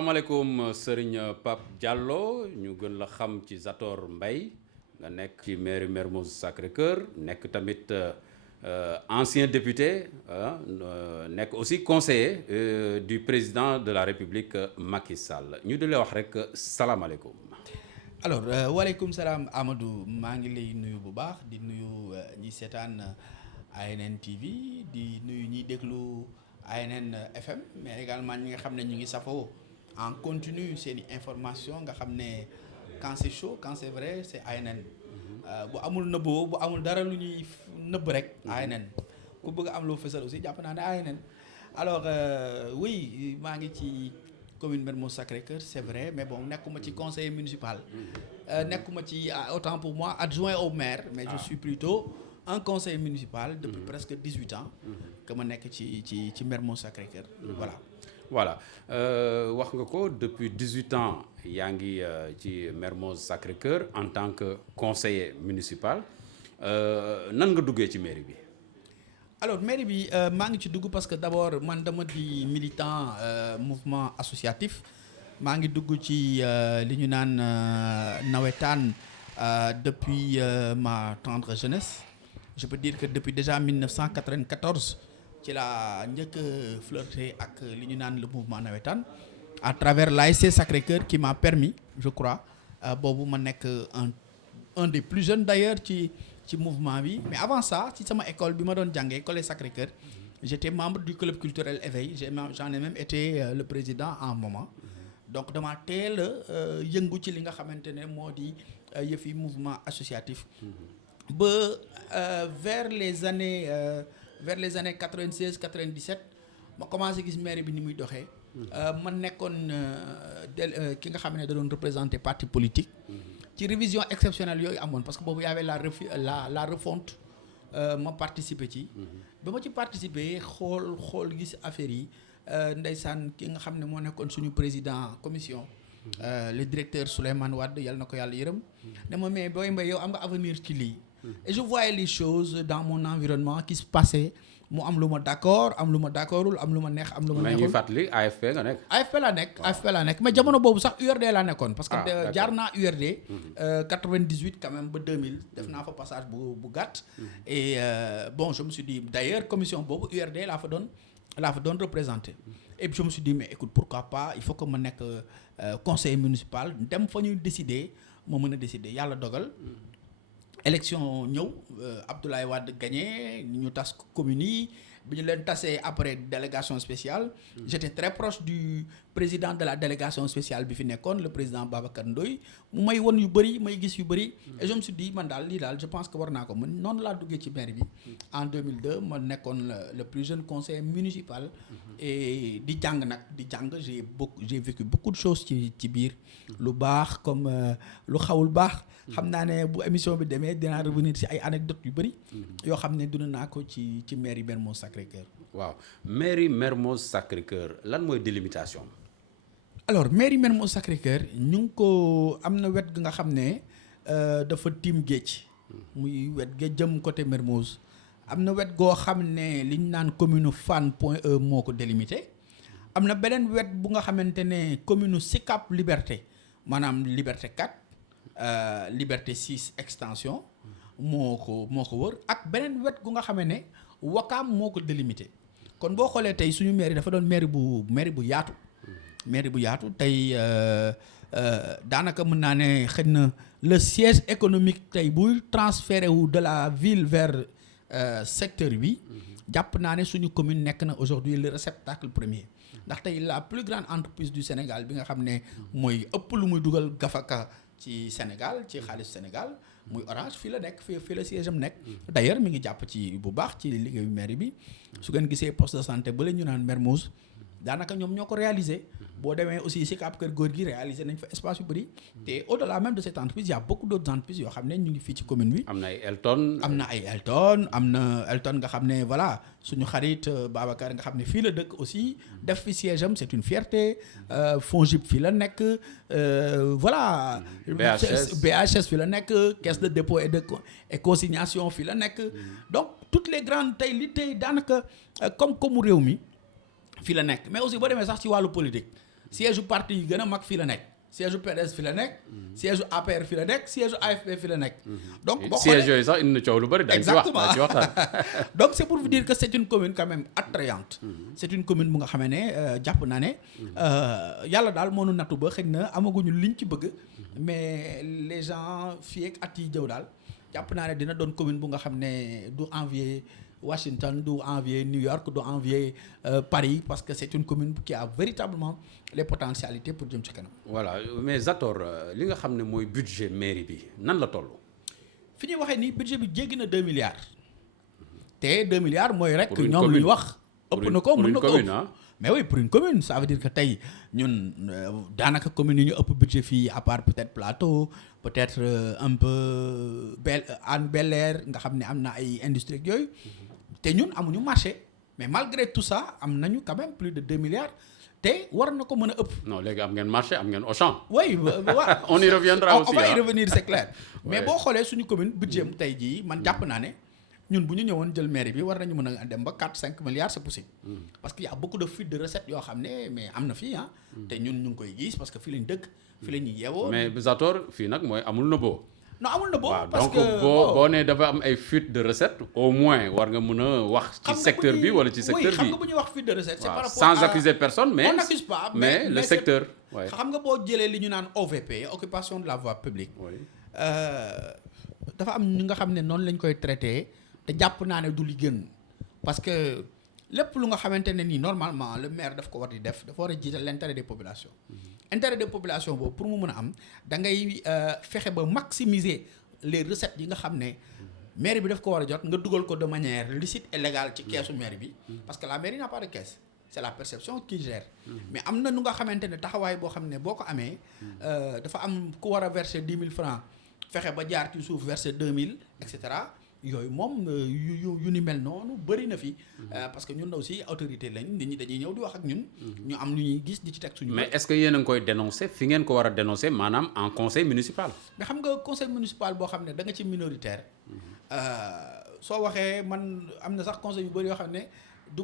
salaamaaleykum Serigne Pape Diallo ñu gën la xam ci Zator Mbaye nga nekk ci mairie Mermoz Sacré-Cœur nekk tamit ancien député nekk aussi conseiller du président de la République Macky Sall ñu di la wax rek salaamaaleykum. alors waaleykum salaam Amadou maa ngi lay nuyu bu baax di nuyu ñi seetaan ANN TV di nuyu ñiy déglu ANN FM mais également ñi nga xam ne ñu ngi safoo en continu seeni information nga xam ne quand c'est chaud quand c'est vrai c'est ANN bu amul nëbboo bu amul dara lu ñuy nëbb rek ANN ku bëgg am loo fësal aussi jàpp naa ne ANN alors oui maa ngi ci commune Mermoz Sacré-Cœur c'est vrai mais bon nekkuma ci conseiller municipal nekkuma ci autant pour moi adjoint au maire mais je suis plutôt un conseiller municipal depuis presque 18 ans que ma nekk ci Mermoz Sacré-Cœur voilà wax nga ko depuis 18 ans yaa ngi ci Mermoz Sacré-Cœur en tant que conseiller municipal nan nga duggee ci mairie bi. alors mairie bi maa ngi ci dugg parce que d'abord man dama di militant mouvement associatif maa ngi dugg ci li ñu naan nawetaan depuis ma tendre jeunesse je peux dire que depuis déjà 1994 ci la njëkk flirté ak li ñu naan le mouvement nawetaan à travers l'ASC Sacré-Cœur qui m'a permis je crois boobu ma nekk un des plus jeunes d'ailleurs ci mouvement bi mais avant ça ci sama école bi ma doon jàngee école Sacré-Cœur j'étais membre du club culturel Éveil j'en ai même été le président en un moment donc dama teel a yëngu ci li nga xamante ne moo di yëfi mouvement associatif ba vers les années 96 97 ma commencé gis mairie bi ni muy doxee man nekkoon ki nga xam ne da doon représenter parti politique ci révision exceptionnelle yooyu amoon parce que boobu y avait la refonte ma participer ci ba ma ci participer xool gis affaire yi ndeysaan ki nga xam ne moo nekkoon suñu président commission le directeur Souleymane Wade yàlla na ko yàlla yërëm ne ma mais booy mbay yow am nga avenir ci lii et je voyais les choses dans mon environnement qui se passaient mu am lu ma d'accord am lu ma d'accordul am lu ma neex am lu ma neexul. mais ñuy fàttali AFP nga nekk. AFP laa nekk mais jamono boobu sax URD laa nekkoon. parce que jaar naa URD. 98 quand même ba 2000. def naa fa passage bu gàtt. et bon je me suis dit d'ailleurs commission boobu URD laa fa doon représenter. et puis je me suis dit mais écoute pourquoi pas il faut que ma nekk conseiller municipal dem fa ñuy décider ma mën a décider yàlla dogal. élection ñëw Abdoulaye Wade gagné ñu tas communes yi bi ñu leen tasee après délégation spéciale j'étais très proche du président de la délégation spéciale bi fi nekkoon le président Babacar Ndoye mu may won yu bëri may gis yu bëri et je me suis dit man daal lii daal je pense que war naa ko mën noonu laa duggee ci maire bi en 2002 ma nekkoon le plus jeune conseiller municipal et di jàng j'ai vécu beaucoup de choses ci biir lu baax comme lu xawul baax xam naa ne bu émission bi demee dinaa revenir ci ay anecdotes yu bëri yoo xam ne dund naa ko ci mairie Mermoz Sacré-Cœur. waaw mairie Mermoz Sacré-Cœur lan mooy délimitation. alors mairie Mermoz Sacré-Cœur ñu ngi ko am na wet gi nga xam ne dafa tiim géej muy wet ga jëm côté Mermoz am na wet goo xam ne li ñu naan commune Fann Point E moo ko délimité am na beneen wet bu nga xamante ne commune Sicap Liberté maanaam Liberté 4 Liberté 6 extension moo ko wër ak beneen wet gu nga xam ne Wakaam moo ko délimité kon boo xoolee tey suñu mairie dafa doon mairie bu yaatu. mairie bu yaatu tey daanaka mën naa ne xëy na le siège économique tey buy transféré wu de la ville vers secteur bi jàpp naa ne suñu commune nekk na aujourd'hui le réceptacle premier ndax tey la plus grande entreprise du Sénégal bi nga xam ne mooy ëpp lu muy dugal gafaka ci Sénégal ci xaalis Sénégal muy Orange fii la nekk fii la siège am nekk d'ailleurs mi ngi jàpp ci bu baax ci liggéeyu mairie bi su ngeen gisee poste de santé ba la ñu naan Mermoz daanaka ñoom ñoo ko réalisé boo demee aussi Sicap Kër Góor gi réalisé nañ fa espace yu bëri te au-delà même de cette entreprise il y a beaucoup d'autres entreprises yoo xam ne ñu ngi fii ci commune bi. am na ay Elton. am na Elton nga xam ne voilà suñu xarit Babacar nga xam ne fii la dëkk aussi def fi siège am c'est une fierté FONGIP fii la nekk voilà. BHS fii la nekk caisse de dépôt et consignation fii la nekk donc toutes les grandes tey li tey daanaka comme réew mi. fii la nekk mais aussi boo demee sax ci wàllu politique siège u parti yi gën a mag fii la nekk siège u PDS fii la nekk siège u APR fii la nekk siège u AFP fii la nekk donc boo xoolee siège yooyu sax indi na coow lu bëri dañ ci wax dañ ci waxtaan donc c'est pour vous dire que c'est une commune quand même attrayante c'est une commune bu nga xamee ne jàpp naa ne yàlla daal moo nu nattu ba xëy na amaguñu liñ ci bëgg mais les gens fii ak at yi jëw daal jàpp naa ne dina doon commune bu nga xam ne du envier Washington du envier New York du envier Paris parce que c'est une commune qui a véritablement les potentialités pour jëm ci kanam. voilà mais Zator li nga xam ne mooy budget mairie bi nan la toll. fi ñuy waxee ni budget bi jéggi na 2 milliards. te 2 milliards mooy rek. pour une ñoom lu ñu wax. ëpp na ko mën na ko ëpp mais oui pour une commune ça veut dire que tey ñun daanaka commune yi ñu ëpp budget fii à part peut-être Plateau peut-être un peu Hann Bel-Air nga xam ne am na ay industries ak yooyu. te ñun amuñu marché mais malgré tout ça am nañu quand même plus de 2 milliards te war na ko mën a ëpp. non léegi am ngeen marché am ngeen Auchan. oui on y reviendra aussi on va y revenir c'est clair. mais Ouais. boo xoolee suñu commune budget am tey jii man jàpp naa ne ñun bu ñu ñëwoon jël mairie bi war nañu mën a dem ba 4-5 milliards c'est possible. parce que y a beaucoup de fuites de recettes yoo xam ne mais am na fii ah. te ñun ñu ngi koy gis parce que fii lañ dëkk. fii la ñuy yeewoo. mais Zator fii nag mooy amul nëbboo. non amul na boobu waaw parce donc que boo nee dafa am ay fuite de recette au moins war nga mën a wax ci secteur bi wala ci secteur xam bi nga bu ñuy wax fuite de recette c'est waaw par rapport sans à accuser personne mais on n'accuse pas mais le c'est- secteur ouais. xam nga boo jëlee li ñu naan OVP occupation de la voie publique Oui. dafa am ñu nga xam ne noonu lañ koy traité te jàpp naa ne du li gën parce que lépp lu nga xamante ne nii normalement le maire daf ko war di def dafa war a jiital l'intérêt des populations intérêt des populations boobu pour mu mën a am da ngay fexe ba maximiser les recettes yi nga xam ne mairie bi daf ko war a jot nga dugal ko de manière licite et légale ci keesu mairie bi parce que la mairie n'a pas de caisse c'est la perception qui gère mais am na nu nga xamante ne taxawaay boo xam ne boo ko amee dafa am ku war a verser 10 000 francs fexe ba jaar ci suuf verser 2 000 et cetera yooyu moom yu ni mel noonu bëri na fi parce que ñun aussi autorité lañ nit ñi dañuy ñëw di wax ak ñun ñu am lu ñuy gis di ci teg suñu mais est-ce que yéen a ngi koy dénoncer fi ngeen ko war a dénoncer maanaam en conseil municipal. mais xam nga conseil municipal boo xam ne da nga ci minoritaire soo waxee man am na sax conseil yu bëri yoo xam ne du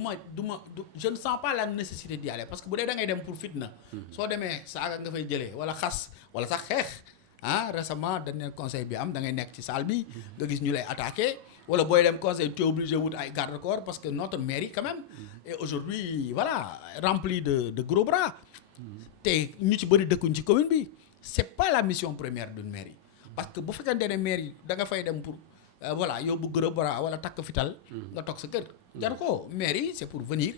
je ne sens pas la nécessité d'y aller parce que bu dee da ngay dem pour fitna soo demee saaga nga fay jëlee wala xas wala sax xeex récemment dernier conseil bi am da ngay nekk ci salle bi nga gis ñu lay attaquer wala booy dem conseil tu es obligé wut ay garde-corps parce que notre mairie quand même est aujourd'hui voilà remplie de gros bras te ñu ci bëri dëkkuñ ci commune bi c'est pas la mission première d'une mairie parce que bu fekkante ne mairie da nga fay dem pour voilà yóbbu gros bras wala takk fital nga toog sa kër jar ko mairie c'est pour venir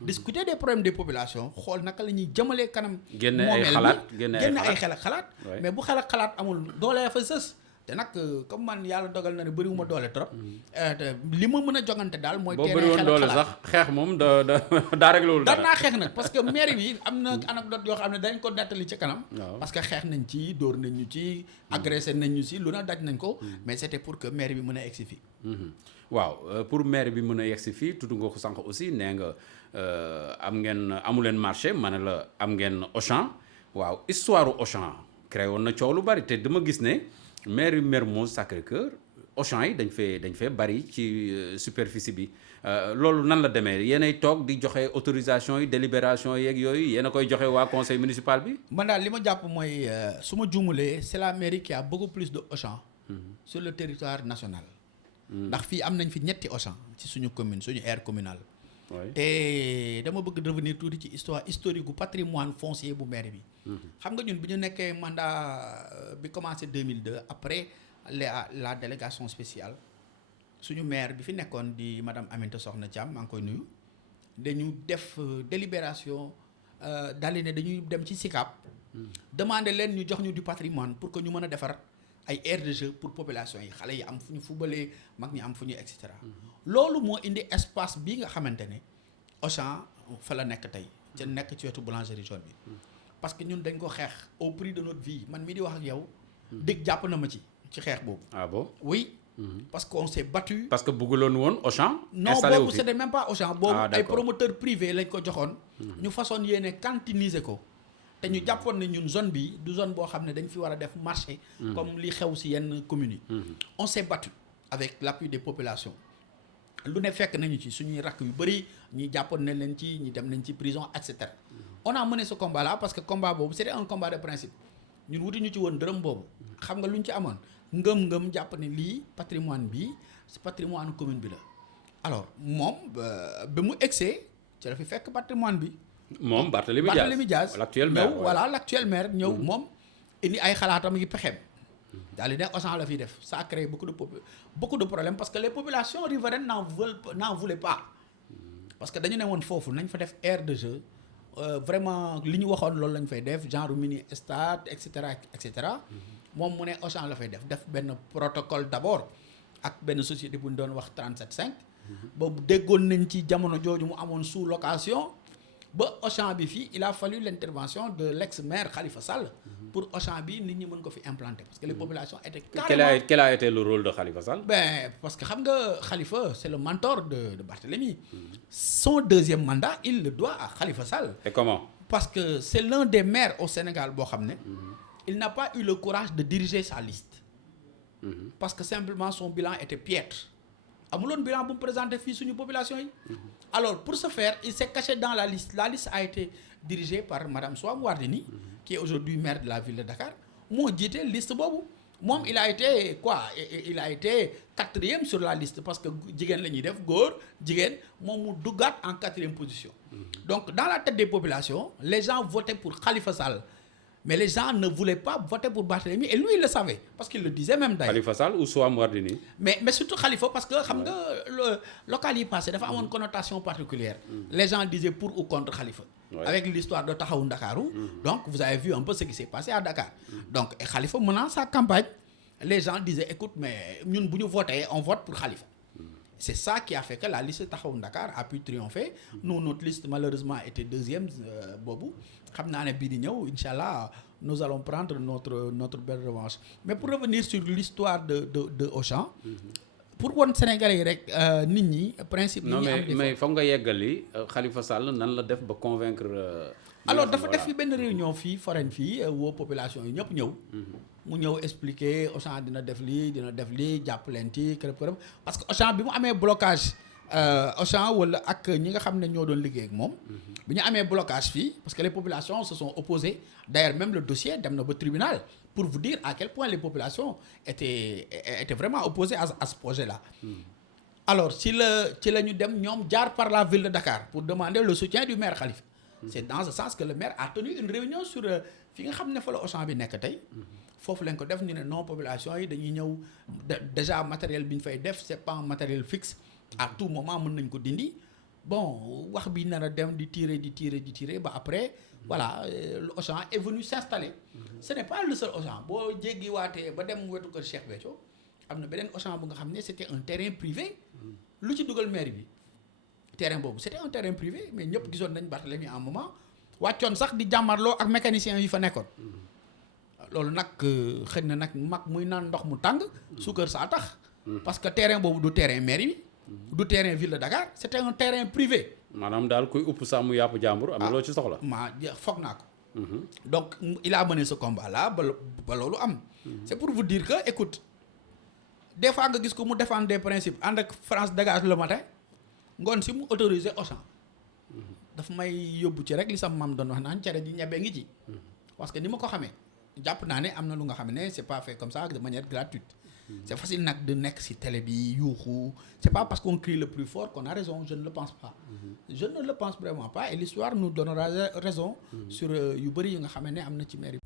discuter des problèmes des populations xool naka la ñuy jëmalee kanam génne ay xalaat génne ay xel ak xalaat mais bu xel ak xalaat amul doolee fa sës te nag comme man yàlla dogal na ne bëriwuma doole trop te li ma mën a jongante daal mooy boo bëri woon doole sax xeex moom daa réglewul dara daan naa xeex nag parce que mairie bi am na anecdote yoo xam ne dañ ko nettali ci kanam parce que xeex nañ ci dóor nañ ñu ci agressé nañ ñu ci lu na daj nañ ko mais c'était pour que mairie bi mën a egsi fii waaw pour maire bi mën a yegsi fii tudd nga ko sànq aussi nee nga amu leen marché ma ne la am ngeen Auchan waaw histoire Auchan créé woon na coow lu bari te dama gis ne maire Mermoz Sacré-Cœur Auchan yi dañ fee bari ci superficie bi loolu nan la demee yéenay toog di joxe autorisation yi délibération yeeg yooyu yéen a koy joxe waa conseil municipal bi. man daal li ma jàpp mooy su ma juumulee c'est la mairie qui a beaucoup plus de Auchan sur le territoire national. ndax fii am nañ fi ñetti Auchan ci suñu commune suñu aire communale. te dama bëgg revenir tuuti ci histoire historique gu patrimoine foncier bu maire bi. xam nga ñun bi ñu nekkee mandat bi commencé 2002 après la délégation spéciale suñu maire bi fi nekkoon di madame Aminata Sokhna Thiam maa ngi koy nuyu dañu def délibération daal ne dañuy dem ci SICAP. demander leen ñu jox ñu du patrimoine pour que ñu mën a defar ay aires de jeu pour population yi xale yi am fu ñu fubalee mag ñi am fu ñu et cetera. loolu moo indi espace bii nga xamante ne Auchan fa la nekk tey ca nekk ci wetu boulangerie jaune bi parce que ñun dañ ko xeex au prix de notre vie man mii di wax ak yow dëgg jàpp na ma ci xeex boobu. ah bon oui. parce que on s'est battu. parce que bëgguloon woon Auchan. non boobu c'était même pas Auchan. boobu ay d'accord. promoteurs privés lañ ko joxoon. ñu façon yéene cantiniser ko. te ñu jàppoon ne ñun zone bi du zone boo xam ne dañ fi war a def marché. comme li xew ci yenn communes yi. on s'est battu avec l'appui des populations. lu ne fekk nañu ci suñuy rakk yu bëri ñi jàppoon nañ leen ci ñi dem nañ ci prison et cetera. on a mené ce combat là parce que combat boobu c'était un combat de principe ñun wuti ñu ci woon dërëm boobu xam nga lu ñu ci amoon ngëm-ngëm jàpp ne lii patrimoine bi c'est patrimoine commune bi la alors moom ba mu egsee ci la fi fekk patrimoine bi moom Barthélémy Diaz l'actuel maire ñëw voilà l'actuel maire ñëw moom indi ay xalaatam yi pexeem daal di ne Auchan la fiy def ça a créé beaucoup de problèmes parce que les populations riveraines n'en voulaient pas parce que dañu ne woon foofu nañ fa def aire de jeu vraiment li ñu waxoon loolu lañ fay def genre mini stade et cetera moom mu ne Auchan la fay def benn protocole d'abord ak benn société bu ñu doon wax 37.5 boobu déggoon nañ ci jamono jooju mu amoon sous location ba Auchan bi fii il a fallu l'intervention de l'ex-maire Khalifa Sall pour Auchan bi nit ñi mën ko fi implanter parce que les populations étaient carrément... Quel a été le rôle de Khalifa Sall? Parce que xam nga Khalifa c'est le mentor de Barthélémy. Son deuxième mandat il le doit à Khalifa Sall. Et comment? Parce que c'est l'un des maires au Sénégal boo xam ne il n'a pas eu le courage de diriger sa liste parce que simplement son bilan était piètre amuloon bilan bu mu présenté fii suñu population yi alors pour ce faire il s'est caché dans la liste a été dirigée par madame Soham Wardini qui est aujourd'hui maire de la ville de Dakar moo jiite liste boobu moom il a été quatrième sur la liste parce que jigéen la ñuy def góor jigéen moom mu duggaat en quatrième position donc dans la tête des populations les gens votaient pour Khalifa Sall mais les gens ne voulaient pas voter pour Barthélémy et lui il le savait parce qu'il le disait même d'ailleurs. Khalifa Sall ou Soham Wardini? mais surtout Khalifa parce que xam nga local yi passé dafa amoon connotation particulière les gens disaient pour ou contre Khalifa avec l'histoire de Taxawu Ndakaaru donc vous avez vu un peu ce qui s'est passé à Dakar donc et Khalifa menant sa campagne les gens disaient écoute mais ñun bu ñu voter on vote pour Khalifa. C'est ça qui a fait que la liste Taxawu Dakar a pu triompher. Nous, notre liste malheureusement était deuxième boobu xam naa ne bii di ñëw incha allah nous allons prendre notre belle revanche mais pour revenir sur l'histoire de Auchan pour won Sénégalais yi rek nit ñi principe yi ñu am mais foog nga yeggali Khalifa Sall nan la def ba convaincre alors dafa def fi benn réunion fii foraine fii woo population yi ñëpp ñëw mu ñëw expliquer Auchan dina def lii jàpp leen ci kërëb parce que Auchan bi mu amee blocage Auchan wala ak ñi nga xam ne ñoo doon liggéey ak moom bi ñu amee blocage fii parce que les populations se sont opposées d'ailleurs même le dossier dem na ba tribunal pour vous dire à quel point les populations étaient vraiment opposées à ce projet-là alors ci la ñu dem ñoom jaar par la ville de Dakar pour demander le soutien du maire Khalifa c'est dans ce sens que le maire a tenu une réunion sur fi nga xam ne fa la Auchan bi nekk tey foofu lañ ko def ñu ne non population yi dañuy ñëw déjà matériel bi ñu fay def c'est pas un matériel fixe à tout moment mën nañ ko dindi bon wax bi nar a dem di tirer ba après voilà le Auchan est venu s'installer ce n'est pas le seul Auchan boo jéggiwaatee ba dem wetu kër Cheikh Béthio am na beneen Auchan bu nga xam ne c'était un terrain privé lu ci dugal mairie bi terrain boobu c'était un terrain privé mais ñëpp gisoon nañ Barthélémy en moment wàccoon sax di jàmmarloo ak mécaniciens yi fa nekkoon loolu nag xëy na nag mag muy naan ndox mu tàng suukar saa tax parce que terrain boobu du terrain mairie bi du terrain ville de Dakar c'était un terrain privé. maanaam daal kuy upp sàmm yàpp jàmbur am na loo ci soxla. foog naa ko. donc il a mené ce combat là ba loolu am. c'est pour vous dire que écoute des fois nga gis ko mu défendre des principes ànd ak France dégage le matin ngoon si mu autorisé Auchan daf may yóbbu ci rek li sama maam doon wax naan cere ji ñebe ngi ci. parce que ni ma ko xamee jàpp naa ne am na lu nga xam ne c'est pas fait comme ça de manière gratuite. C'est facile nag de nekk ci télé bi yuuxu c'est pas parce qu'on crie le plus fort qu'on a raison je ne le pense pas. Je ne le pense vraiment pas et l'histoire nous donnera raison sur yu bëri yu nga xam ne am na ci mairie.